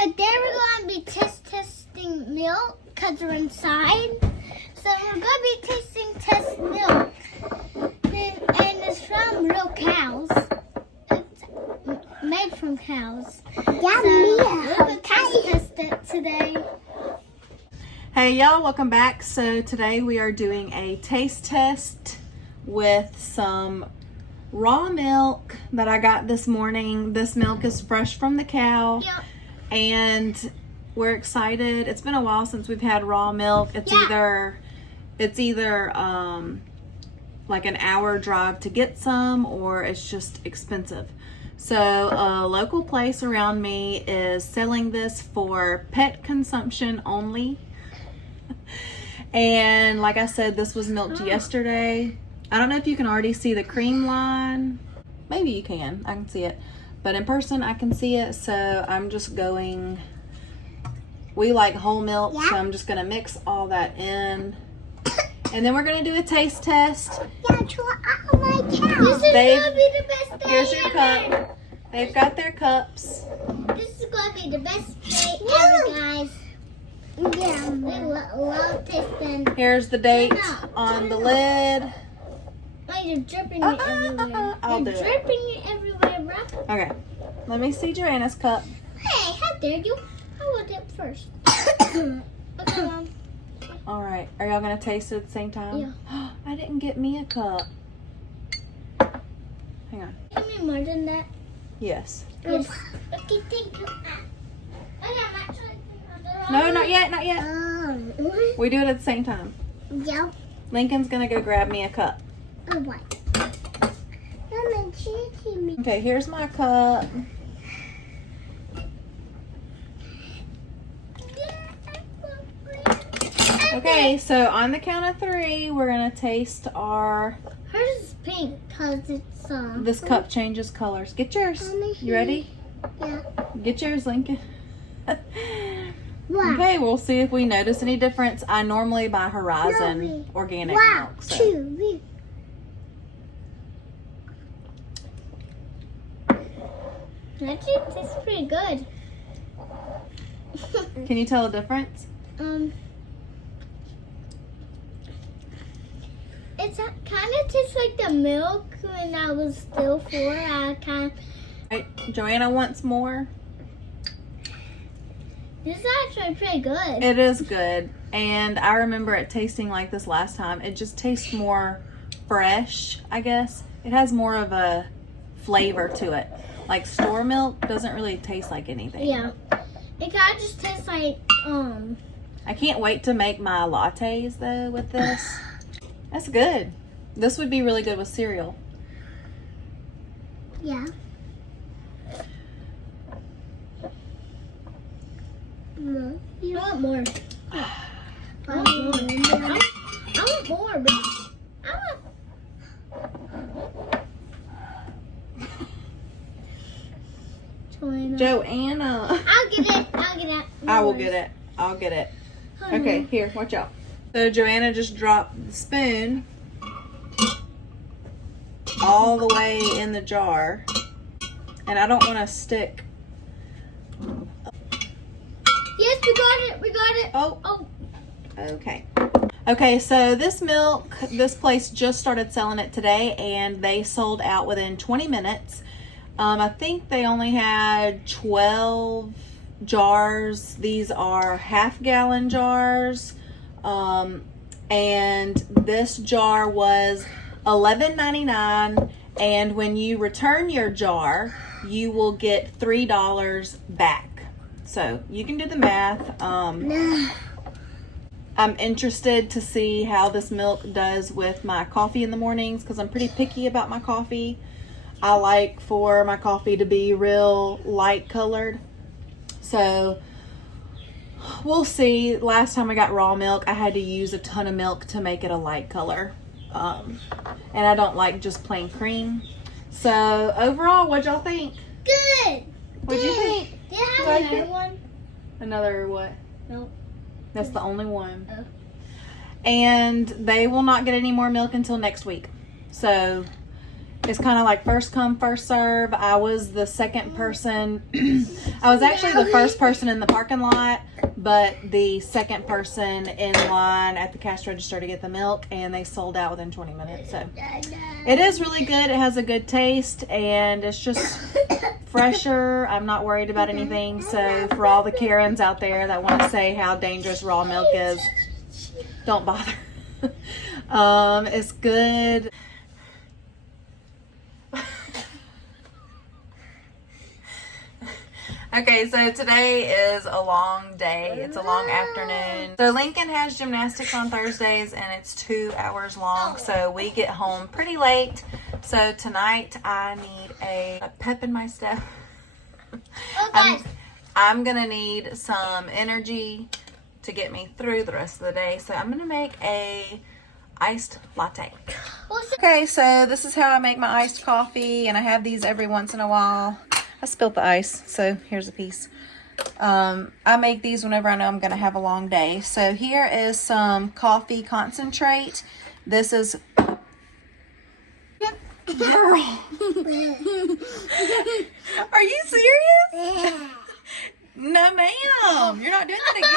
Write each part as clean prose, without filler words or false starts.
today we're going to be testing milk because we're inside. So we're going to be test milk. And it's from real cows. It's made from cows. Yeah, we're going to test it today. Hey y'all, welcome back. So today we are doing a taste test with some raw milk that I got this morning. This milk is fresh from the cow. Yep. And we're excited. It's been a while since we've had raw milk. It's either like an hour drive to get some, or it's just expensive. So a local place around me is selling this for pet consumption only. And like I said, this was milked yesterday. I don't know if you can already see the cream line. Maybe you can. I can see it. But in person, I can see it. So I'm just going... We like whole milk, so I'm just going to mix all that in. And then we're going to do a taste test. Yeah, try out my cow. This is going to be the best day Here's your ever. cup. They've got their cups. This is going to be the best day ever, guys. Yeah, we love tasting. Here's the date on the lid. Oh, you're dripping it everywhere. I'll do You're it. dripping it everywhere, bro. Okay. Let me see Joanna's cup. Hey, how dare you? I will dip first. Okay, Mom. All right. Are y'all going to taste it at the same time? Yeah. I didn't get me a cup. Hang on. Give me more than that. Yes. Yes. Okay, thank you. No, not yet. Not yet. We do it at the same time. Yep. Lincoln's going to go grab me a cup. Oh, what? Mama, teaching me. Okay, here's my cup. Okay, so on the count of 3, we're going to taste our... Hers is pink because it's This cup changes colors. Get yours. You ready? Yeah. Get yours, Lincoln. Wow. Okay, we'll see if we notice any difference. I normally buy Horizon organic milk. So. Actually, it tastes pretty good. Can you tell the difference? It kind of tastes like the milk when I was still 4. Right, Joanna wants more. This is actually pretty good. It is good, and I remember it tasting like this last time. It just tastes more fresh, I guess. It has more of a flavor to it. Like store milk doesn't really taste like anything. Yeah. It kind of just tastes like, I can't wait to make my lattes though with this. That's good. This would be really good with cereal. Yeah. More. You want more? I want more. I want more, but I want... Joanna. I'll get it. I'll get it. I will get it. I'll get it. Okay, here, watch out. So Joanna just dropped the spoon all the way in the jar. And I don't want to stick. Yes, we got it. We got it. Oh. Okay. Okay, so this milk, this place just started selling it today, and they sold out within 20 minutes. I think they only had 12 jars. These are half-gallon jars. And this jar was $11.99, and when you return your jar, you will get $3 back. So you can do the math. I'm interested to see how this milk does with my coffee in the mornings, because I'm pretty picky about my coffee. I like for my coffee to be real light colored. So we'll see. Last time I got raw milk, I had to use a ton of milk to make it a light color. And I don't like just plain cream. So overall, what'd y'all think? Good. What'd you think? Do you have Like another it? one? Another what? No. That's the only one. Oh. And they will not get any more milk until next week. So It's kind of like first come, first serve. I was the second person. I was actually the first person in the parking lot, but the second person in line at the cash register to get the milk, and they sold out within 20 minutes. So it is really good. It has a good taste, and it's just fresher. I'm not worried about anything. So for all the Karens out there that want to say how dangerous raw milk is, don't bother. It's good. Okay, so today is a long day. It's a long afternoon. So Lincoln has gymnastics on Thursdays, and it's 2 hours long. So we get home pretty late. So tonight I need a pep in my step. I'm gonna need some energy to get me through the rest of the day. So I'm gonna make a iced latte. Okay, so this is how I make my iced coffee, and I have these every once in a while. I spilled the ice, so here's a piece. I make these whenever I know I'm going to have a long day. So here is some coffee concentrate. This is... Girl. Are you serious? No, ma'am. You're not doing that again.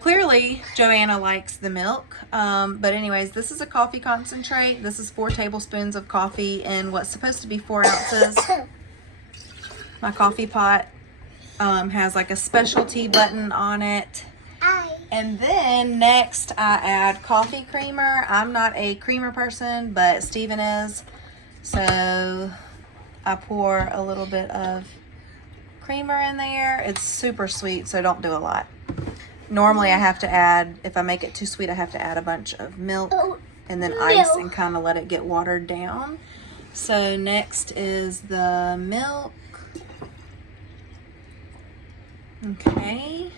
Clearly, Joanna likes the milk. But anyways, this is a coffee concentrate. This is 4 tablespoons of coffee in what's supposed to be 4 ounces. My coffee pot has like a specialty button on it. And then next I add coffee creamer. I'm not a creamer person, but Steven is. So I pour a little bit of creamer in there. It's super sweet, so don't do a lot. Normally I have to add, if I make it too sweet, I have to add a bunch of milk and then ice and kind of let it get watered down. So next is the milk. Okay.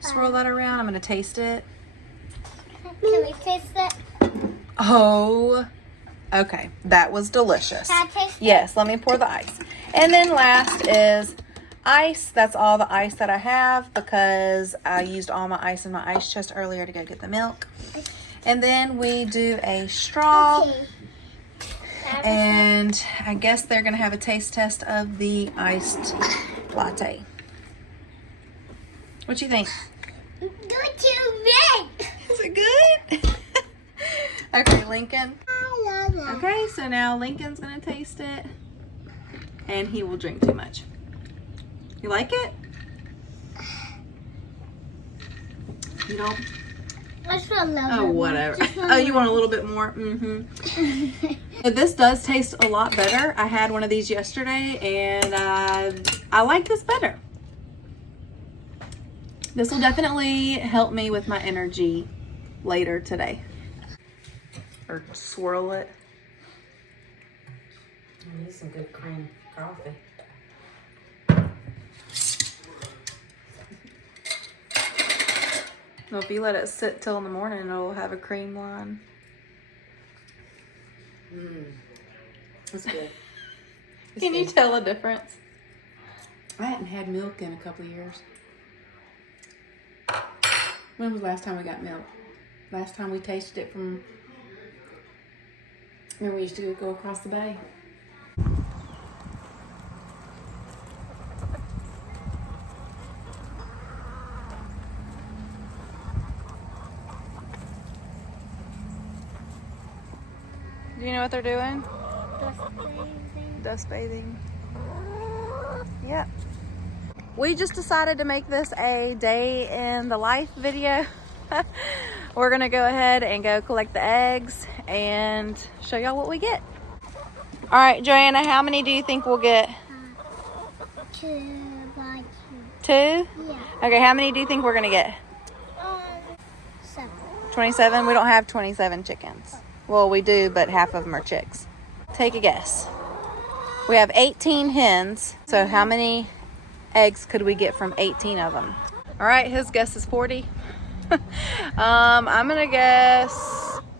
Swirl that around. I'm going to taste it. Can we taste it? Oh, okay. That was delicious. Can I taste it? Yes, let me pour the ice. And then last is ice. That's all the ice that I have because I used all my ice in my ice chest earlier to go get the milk. And then we do a straw. Okay. And I guess they're going to have a taste test of the iced latte. What you think? Do it too big. Is it good? Okay, Lincoln. Okay, so now Lincoln's going to taste it. And he will drink too much. You like it? You don't? Let's run Oh, whatever. Oh, you want a little bit more? Mm-hmm. This does taste a lot better. I had one of these yesterday, and I like this better. This will definitely help me with my energy later today. Or swirl it. I need some good cream coffee. Well, if you let it sit till in the morning, it'll have a cream line. That's good. Can you tell a difference? I hadn't had milk in a couple of years. When was the last time we got milk? Last time we tasted it from... Remember we used to go across the bay? Do you know what they're doing? Dust bathing. Dust bathing. Yeah. We just decided to make this a day in the life video. We're gonna go ahead and go collect the eggs and show y'all what we get. All right, Joanna, how many do you think we'll get? 2 by 2? 2. Yeah. Okay, how many do you think we're gonna get? 7. 27? We don't have 27 chickens. Well, we do, but half of them are chicks. Take a guess. We have 18 hens, so how many eggs could we get from 18 of them? All right, his guess is 40. I'm gonna guess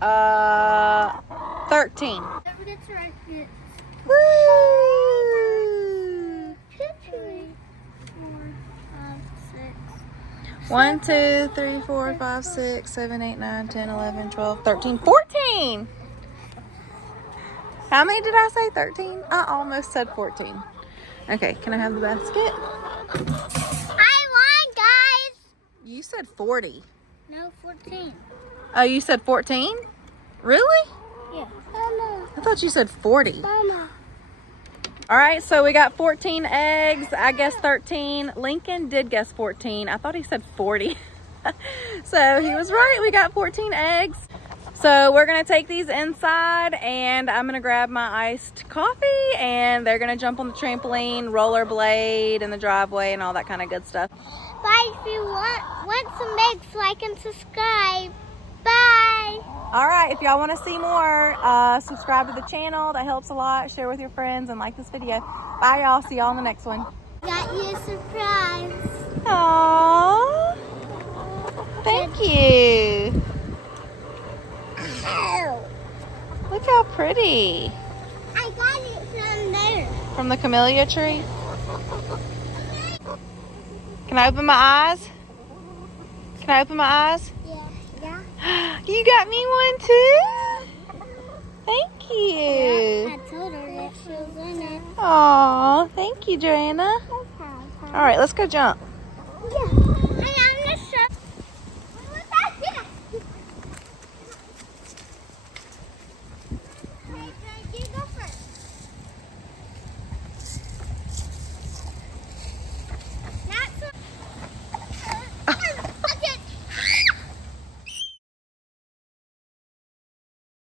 13. Don't forget to write it. Woo! 2, 3, 4, 5, 6. 1, 2, 3, 4, 5, 6, 7, 8, 9, 10, 11, 12, 13, 14. How many did I say? 13? I almost said 14. Okay, can I have the basket? I won, guys. You said 40. No, 14. Oh, you said 14? Really? Yeah. Mama. I thought you said 40. Mama. All right, so we got 14 eggs. I guessed 13. Lincoln did guess 14. I thought he said 40. So he was right. We got 14 eggs. So we're going to take these inside and I'm going to grab my iced coffee and they're going to jump on the trampoline, rollerblade in the driveway and all that kind of good stuff. Bye. If you want some eggs, like and subscribe. Bye. All right, if y'all want to see more, subscribe to the channel. That helps a lot. Share with your friends and like this video. Bye, y'all. See y'all in the next one. Got you a surprise. Aww. Thank you. Oh, Look how pretty. I got it from there. From the camellia tree. Can I open my eyes? Can I open my eyes? Yeah. You got me one too? Thank you. I told her that she was in it. Aw, thank you, Joanna. All right, let's go jump.